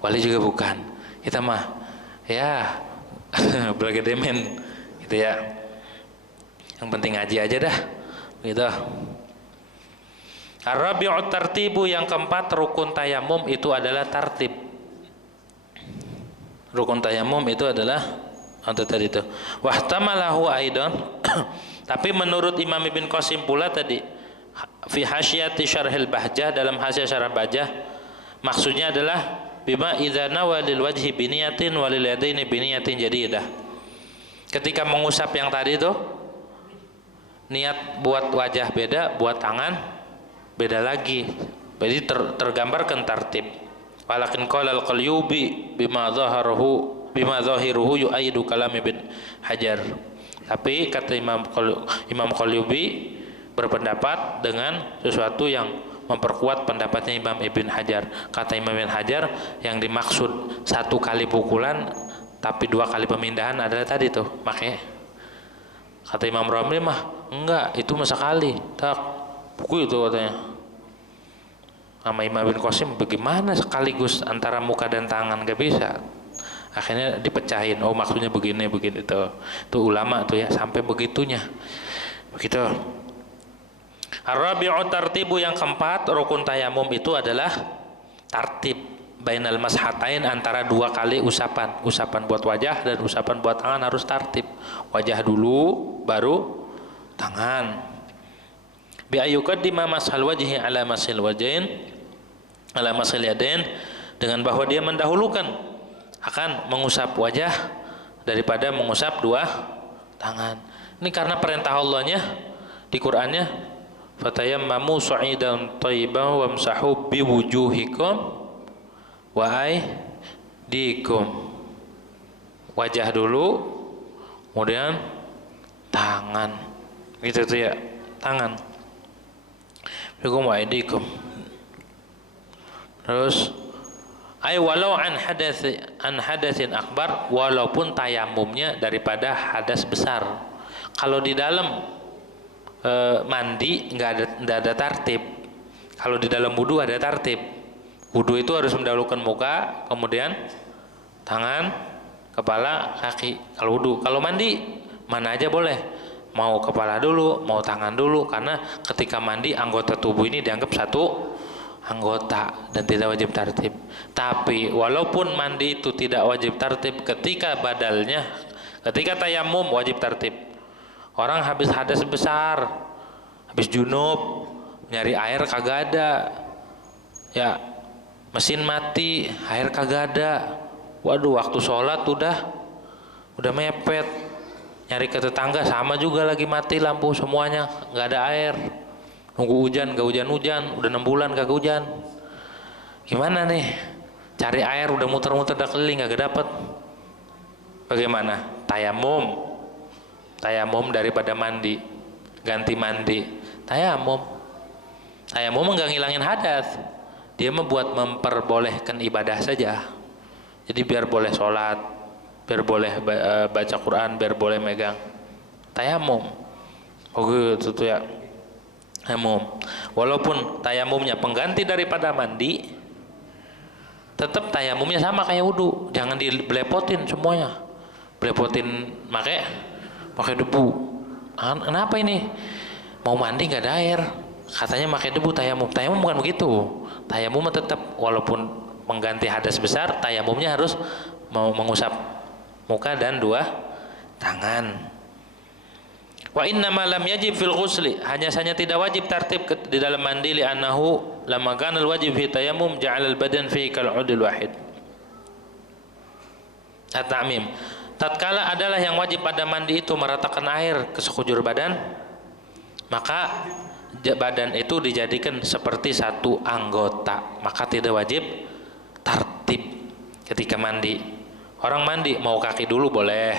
wali juga bukan. Kita mah ya bergedemen gitu ya. Yang penting ngaji aja dah, gitu. Ar-rabi'ut tartibu, yang keempat rukun tayamum itu adalah tartib. Rukun tayamum itu adalah tadi itu. Wahtamalahu aidan tapi menurut Imam Ibn Qasim pula tadi fi hasyati syarhil bahjah, dalam hasyiah syarah bahjah, maksudnya adalah bima idza nawa lil wajhi biniyatin walil yadaini biniyatin jadidah. Ketika mengusap yang tadi itu niat buat wajah beda, buat tangan beda lagi. Jadi tergambarkan tartib. Walakin qala al-Qalyubi bima zahiruhu yu'ayyidu kalam Ibn Hajar. Tapi kata Imam Qalyubi berpendapat dengan sesuatu yang memperkuat pendapatnya Imam Ibn Hajar. Kata Imam Ibn Hajar, yang dimaksud 1 kali pukulan tapi 2 kali pemindahan adalah tadi tuh. Makanya kata Imam Ramli mah enggak, itu mah sekali. Tak pukul itu katanya. Sama Imam Ibn Qasim, bagaimana sekaligus antara muka dan tangan, gak bisa. Akhirnya dipecahin, oh maksudnya begini itu. Itu ulama tuh ya, sampai begitunya. Begitu. Ar-rabi'u tartibu, yang keempat rukun tayamum itu adalah tartib bainal mashatain, antara 2 kali usapan. Usapan buat wajah dan usapan buat tangan harus tartib. Wajah dulu baru tangan. Bi ayyuqaddima mashal wajhi ala mashil wajhain ala mashil yadain, dengan bahwa dia mendahulukan akan mengusap wajah daripada mengusap 2 tangan. Ini karena perintah Allahnya di Qur'annya, fatayammamu sa'idan thayyiban wamsahu biwujuhikum wa aydikum. Wajah dulu, kemudian tangan. Gitu tuh ya, tangan. Bikum wa aydikum. Terus walau an hadatsin akbar, walaupun tayamumnya daripada hadas besar. Kalau di dalam mandi nggak ada tartib. Kalau di dalam wudu ada tartib. Wudu itu harus mendahulukan muka, kemudian tangan, kepala, kaki. Kalau wudu, kalau mandi mana aja boleh. Mau kepala dulu, mau tangan dulu, karena ketika mandi anggota tubuh ini dianggap satu anggota dan tidak wajib tartib. Tapi walaupun mandi itu tidak wajib tartib, ketika badalnya, ketika tayamum wajib tartib. Orang habis hadas besar, habis junub, nyari air kagak ada, ya mesin mati, air kagak ada. Waduh, waktu sholat udah mepet. Nyari ke tetangga sama juga, lagi mati lampu semuanya, nggak ada air. Nunggu hujan, nggak hujan-hujan, udah 6 bulan kagak hujan. Gimana nih? Cari air udah muter-muter dah keliling kagak dapet. Bagaimana? Tayamum daripada mandi, ganti mandi. Tayamum enggak ngilangin hadas. Dia membuat memperbolehkan ibadah saja. Jadi biar boleh sholat, biar boleh baca Quran, biar boleh megang tayamum. Oh gitu tuh ya, tayamum. Walaupun tayamumnya pengganti daripada mandi, tetap tayamumnya sama kayak wudu. Jangan dibelepotin semuanya, belepotin pakai debu. Kenapa ini? Mau mandi nggak ada air, katanya pakai debu tayamum. Tayamum bukan begitu. Tayamum tetap walaupun mengganti hadas besar, tayamumnya harus mau mengusap muka dan 2 tangan. Wa inna ma lam yajib fil ghusli, hanya saja tidak wajib tertib di dalam mandi, li annahu lamma kana al wajib fi tayammum ja'ala al badan fi kal 'udul wahid. At-ta'mim, tatkala adalah yang wajib pada mandi itu meratakan air ke sekujur badan, maka badan itu dijadikan seperti satu anggota, maka tidak wajib tertib ketika mandi. Orang mandi mau kaki dulu boleh,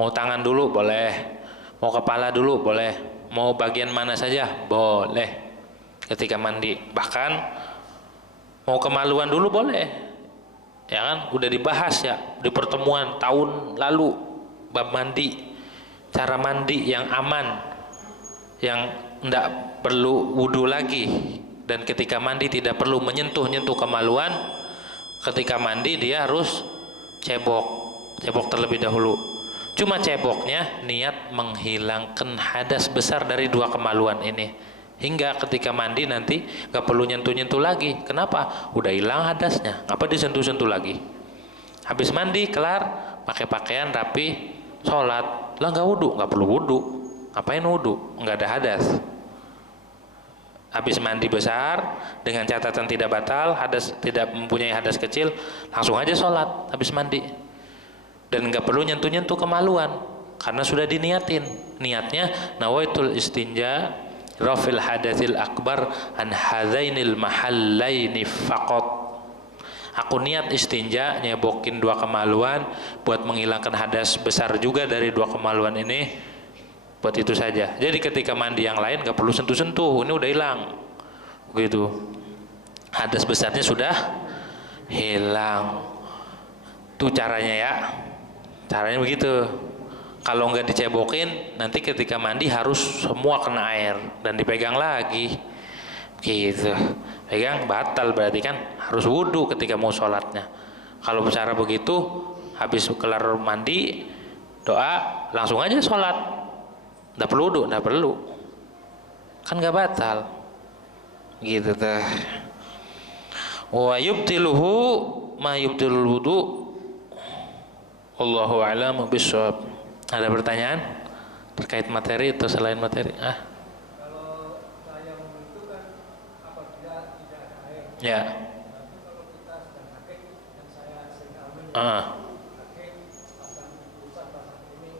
mau tangan dulu boleh, mau kepala dulu boleh, mau bagian mana saja boleh ketika mandi. Bahkan mau kemaluan dulu boleh, ya kan? Udah dibahas ya di pertemuan tahun lalu bab mandi, cara mandi yang aman, yang tidak perlu wudhu lagi, dan ketika mandi tidak perlu menyentuh-nyentuh kemaluan. Ketika mandi dia harus cebok terlebih dahulu. Cuma ceboknya niat menghilangkan hadas besar dari dua kemaluan ini, hingga ketika mandi nanti gak perlu nyentuh-nyentuh lagi. Kenapa? Udah hilang hadasnya, ngapa disentuh-sentuh lagi? Habis mandi kelar, pakai pakaian rapi, sholat, lah gak wudhu, gak perlu wudhu. Ngapain wudhu? Gak ada hadas. Habis mandi besar dengan catatan tidak batal, hadas tidak mempunyai hadas kecil, langsung aja sholat habis mandi. Dan nggak perlu nyentuh-nyentuh kemaluan karena sudah diniatin. Niatnya nawaitul istinja rafil hadatsil akbar an hadzainil mahallaini faqat. Aku niat istinja nyebokin dua kemaluan buat menghilangkan hadas besar juga dari dua kemaluan ini. Buat itu saja. Jadi ketika mandi yang lain nggak perlu sentuh-sentuh, ini udah hilang, begitu. Hadas besarnya sudah hilang. Itu caranya ya. Caranya begitu. Kalau nggak dicebokin, nanti ketika mandi harus semua kena air dan dipegang lagi, gitu. Pegang batal berarti kan harus wudhu ketika mau sholatnya. Kalau bicara begitu, habis kelar mandi doa langsung aja sholat. Nggak perlu wudhu, nggak perlu, kan nggak batal, gitu teh. Wa yubtiluhu ma yubtilul wudu. Allahu a'lamu bishawab. Ada pertanyaan terkait materi atau selain materi? Kalau saya itu kan apabila tidak ada air. Ya. Tapi kalau kita sedang sakit, yang saya sering alami sakit, pasang pusat, pasang ini,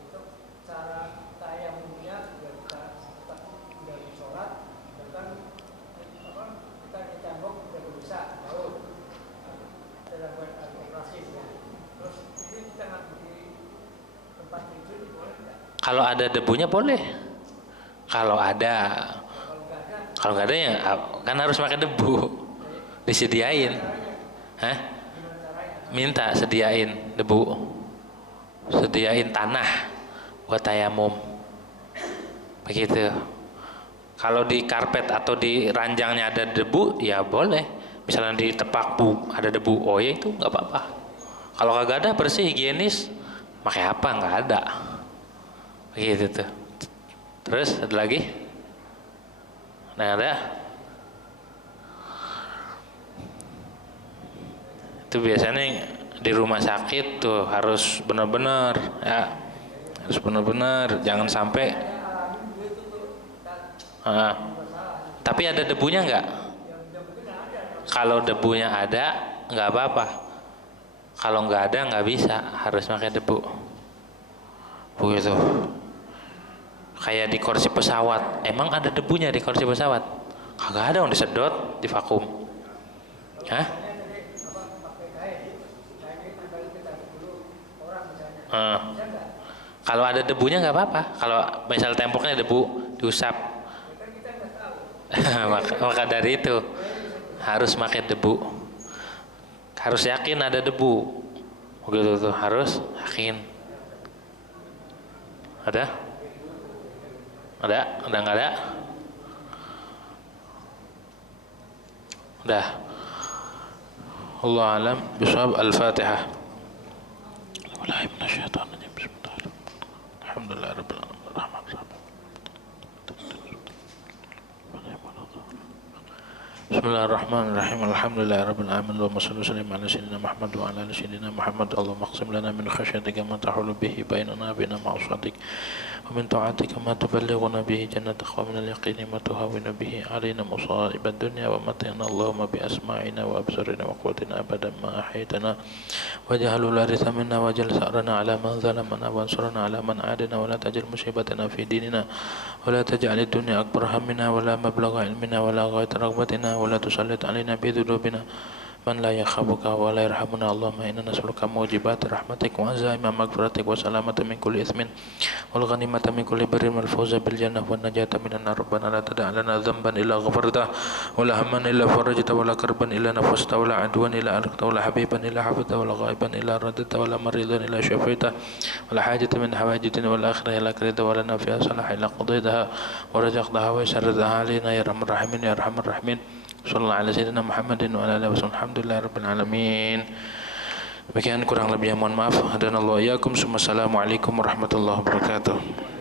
untuk cara tayamumnya biar kita tetap udah sholat, bahkan kita dicambuk udah bisa tahu dalam operasi ya. Terus ini kita nggak di tempat tidur boleh tidak? Kalau ada debunya boleh. Kalau nggak ada ya kan harus pakai debu. Disediain. Minta sediain debu. Sediain tanah buat tayamum. Begitu. Kalau di karpet atau di ranjangnya ada debu, ya boleh. Misalnya di tepak ada debu, oh ya itu nggak apa-apa. Kalau kagak ada bersih higienis, pakai apa? Nggak ada. Begitu tuh. Terus ada lagi? Nah, ada? Itu biasanya di rumah sakit tuh harus benar-benar ya, harus benar-benar, jangan sampai. Tapi ada debunya nggak? Kalau debunya ada, nggak apa-apa. Kalau nggak ada, nggak bisa, harus pakai debu. Begitu. Kayak di kursi pesawat, emang ada debunya di kursi pesawat? Kagak ada, orang disedot, divakum. Hah? Kalau ada debunya nggak apa-apa. Kalau misal temboknya debu, diusap. maka dari itu harus pakai debu. Harus yakin ada debu. Begitu tuh, harus yakin. Ada? Ada? Udah nggak ada? Udah. Allah alam bishawab. Al-Fatihah. Alhamdulillah rabbil alamin. Bismillahirrahmanirrahim. Alhamdulillahirabbil alamin. Allahumma shalli wa sallim ala sayyidina Muhammad wa ala ali sayyidina Muhammad. Allahumma aqsim lana min khasyatika ma tahulu bihi bainana wa baina ma'asatik. ومن طاعتك ما تبلغنا به جنتك ومن اليقين ما تهون به علينا مصائب الدنيا ومتعنا اللهم بأسماعنا وأبصارنا وقوتنا أبدا ما أحييتنا واجعل الوارث منا واجعل ثأرنا على من ظلمنا وانصرنا على من عادنا ولا تجعل مصيبتنا في ديننا ولا تجعل الدنيا أكبر همنا ولا مبلغ علمنا ولا غاية رغبتنا ولا تسلط علينا بذنوبنا من لا يخافك ولا يرحمنا اللهم إنا نسألك موجبات رحمتك وعزائم مغفرتك وسلامة من كل إثم والغنيمة من كل بر والفوز بالجنة والنجاة من النار ربنا لا تدع لنا ذنبا إلا غفرته ولا هما إلا فرجته ولا كربا إلا نفسته ولا عدوا إلا ألقته ولا حبيبا إلا حفظته ولا غائبا إلا رددته ولا مريضا إلا شفيته ولا حاجة من حوائج الدنيا والآخرة إلا قضيتها ولنا فيها صلاح إلا قضيتها ورزقتها ويسردها علينا يا أرحم الراحمين يا أرحم الراحمين Sallallahu alaihi sayyidina Muhammadin wa ala alihi wasallam. Alhamdulillahirabbil alamin. Demikian kurang lebihnya mohon maaf. Hadanallahu iyyakum. Assalamualaikum warahmatullahi wabarakatuh.